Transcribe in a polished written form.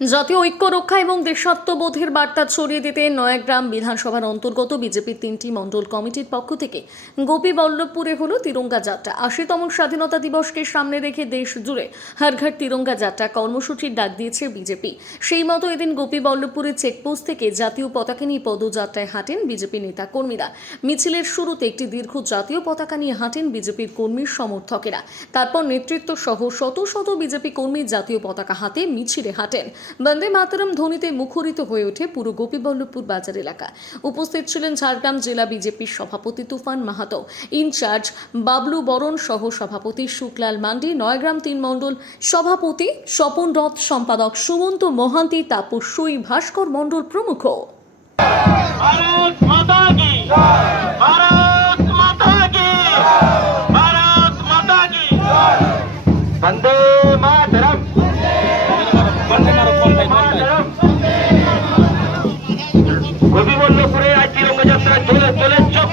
জাতীয় ঐক্য রক্ষা এবং দেশাত্মবোধের বার্তা ছড়িয়ে দিতে নয়াগ্রাম বিধানসভার অন্তর্গত বিজেপির 3টি মণ্ডল কমিটির পক্ষ থেকে গোপীবল্লভপুরে হলো তিরঙ্গা যাত্রা। 80তম স্বাধীনতা দিবসকে সামনে রেখে দেশ জুড়ে হর ঘর তিরঙ্গা যাত্রা কর্মসূচির ডাক দিয়েছে বিজেপি। সেই মতো এদিন গোপীবল্লভপুরের চেকপোস্ট থেকে জাতীয় পতাকা নিয়ে পদযাত্রায় হাঁটেন বিজেপি নেতা কর্মীরা। মিছিলের শুরুতে একটি দীর্ঘ জাতীয় পতাকা নিয়ে হাঁটেন বিজেপির কর্মীর সমর্থকেরা। তারপর নেতৃত্ব সহ শত শত বিজেপি কর্মী জাতীয় পতাকা হাতে মিছিলে হাঁটেন। বন্দে মাতরম ধ্বনিতে মুখরিত হয়ে ওঠে পুরো গোপীবল্লভপুর বাজার এলাকা। উপস্থিত ছিলেন ঝাড়গ্রাম জেলা বিজেপির সভাপতি তুফান মাহাতো, ইনচার্জ বাবলু বরণ সহ সভাপতি শুক্লাল মান্ডি, নয়গ্রাম 3 মণ্ডল সভাপতি স্বপন রথ, সম্পাদক সুমন্ত মহান্তি, তাপস্বী ভাস্কর মণ্ডল প্রমুখ। भारत माता की भारत माता की भारत माता की वंदे मातरम গোপীবল্লভপুরে আজ তিরঙ্গা যাত্রা চলে চলে চোখ